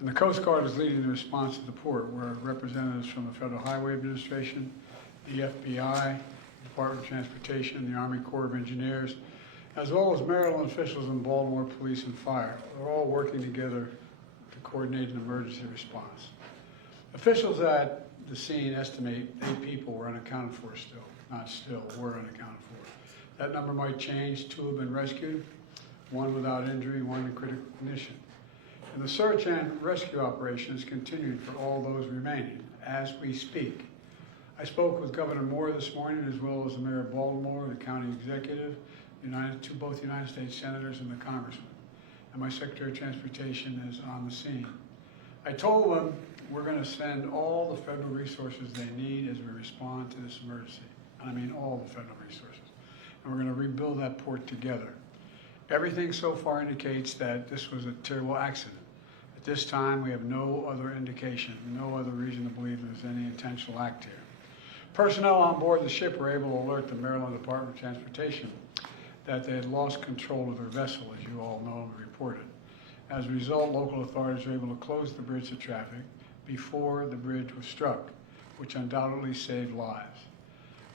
And the Coast Guard is leading the response to the port, where representatives from the Federal Highway Administration, the FBI, Department of Transportation, the Army Corps of Engineers, as well as Maryland officials and Baltimore Police and Fire, are all working together to coordinate an emergency response. Officials at the scene estimate 8 people were unaccounted for still, not still, were unaccounted for. That number might change. 2 have been rescued, 1 without injury, 1 in critical condition. And the search and rescue operation is continuing for all those remaining as we speak. I spoke with Governor Moore this morning, as well as the Mayor of Baltimore, the county executive, both United States senators and the congressman. And my Secretary of Transportation is on the scene. I told them we're going to send all the federal resources they need as we respond to this emergency. And I mean all the federal resources. And we're going to rebuild that port together. Everything so far indicates that this was a terrible accident. At this time, we have no other indication, no other reason to believe there's any intentional act here. Personnel on board the ship were able to alert the Maryland Department of Transportation that they had lost control of their vessel, as you all know and reported. As a result, local authorities were able to close the bridge to traffic before the bridge was struck, which undoubtedly saved lives.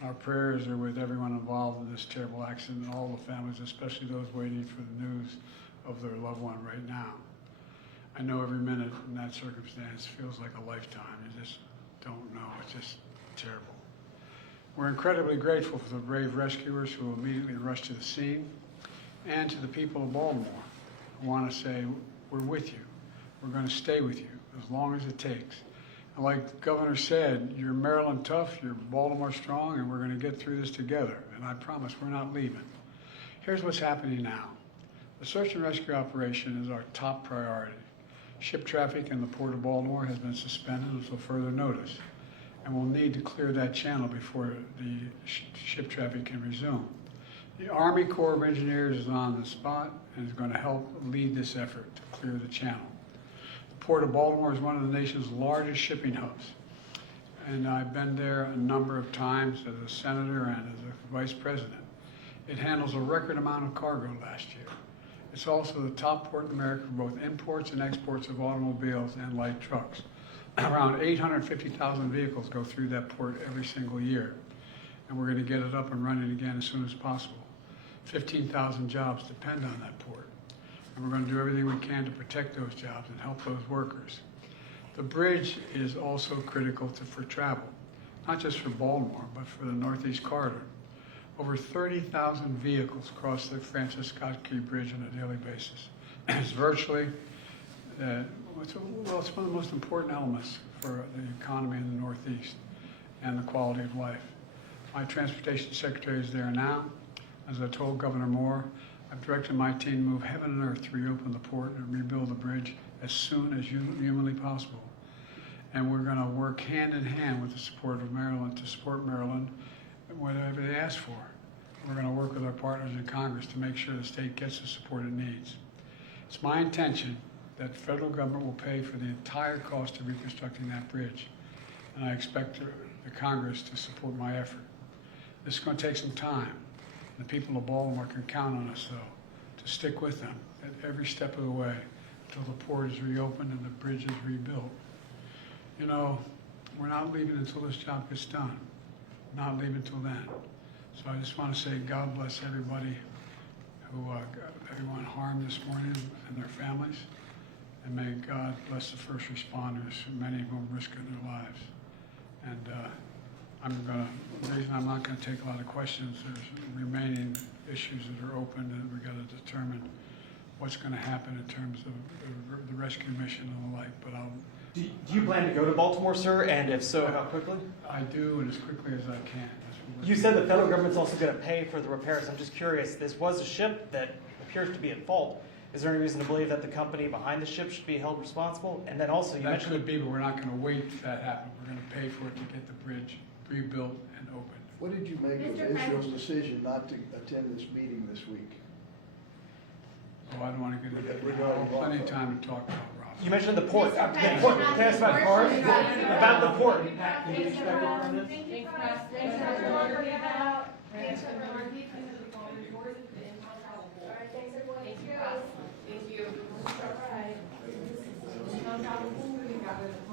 Our prayers are with everyone involved in this terrible accident and all the families, especially those waiting for the news of their loved one right now. I know every minute in that circumstance feels like a lifetime. You just don't know. It's just terrible. We're incredibly grateful for the brave rescuers who immediately rushed to the scene, and to the people of Baltimore. I want to say we're with you. We're going to stay with you as long as it takes. And like the governor said, you're Maryland tough, you're Baltimore strong, and we're going to get through this together. And I promise we're not leaving. Here's what's happening now. The search and rescue operation is our top priority. Ship traffic in the Port of Baltimore has been suspended until further notice, and we'll need to clear that channel before the ship traffic can resume. The Army Corps of Engineers is on the spot and is going to help lead this effort to clear the channel. The Port of Baltimore is one of the nation's largest shipping hubs, and I've been there a number of times as a senator and as a vice president. It handles a record amount of cargo last year. It's also the top port in America for both imports and exports of automobiles and light trucks. Around 850,000 vehicles go through that port every single year, and we're going to get it up and running again as soon as possible. 15,000 jobs depend on that port, and we're going to do everything we can to protect those jobs and help those workers. The bridge is also critical for travel, not just for Baltimore, but for the Northeast Corridor. Over 30,000 vehicles cross the Francis Scott Key Bridge on a daily basis. It's virtually, it's one of the most important elements for the economy in the Northeast and the quality of life. My transportation secretary is there now. As I told Governor Moore, I've directed my team to move heaven and earth to reopen the port and rebuild the bridge as soon as humanly possible. And we're going to work hand in hand with the support of Maryland to support Maryland whatever they ask for. We're going to work with our partners in Congress to make sure the state gets the support it needs. It's my intention that the federal government will pay for the entire cost of reconstructing that bridge, and I expect the Congress to support my effort. This is going to take some time. The people of Baltimore can count on us, though, to stick with them at every step of the way until the port is reopened and the bridge is rebuilt. You know, we're not leaving until this job gets done. Not leaving until then. So I just want to say God bless everybody who got everyone harmed this morning and their families. And may God bless the first responders, many of whom risking their lives. And the reason I'm not going to take a lot of questions, there's remaining issues that are open, and we've got to determine what's going to happen in terms of the rescue mission and the like. But Do you plan to go to Baltimore, sir? And if so, how quickly? I do, and as quickly as I can. You said the federal government's also going to pay for the repairs. I'm just curious, this was a ship that appears to be at fault. Is there any reason to believe that the company behind the ship should be held responsible? And then also, you mentioned... That could be, but we're not going to wait for that to happen. We're going to pay for it to get the bridge rebuilt and opened. What did you make of Israel's decision not to attend this meeting this week? Oh, I don't want to get into that. I have plenty of time to talk about Rob. You mentioned the port. Can I ask about cars? About the port. Thanks for Thank you. mercato pubblico,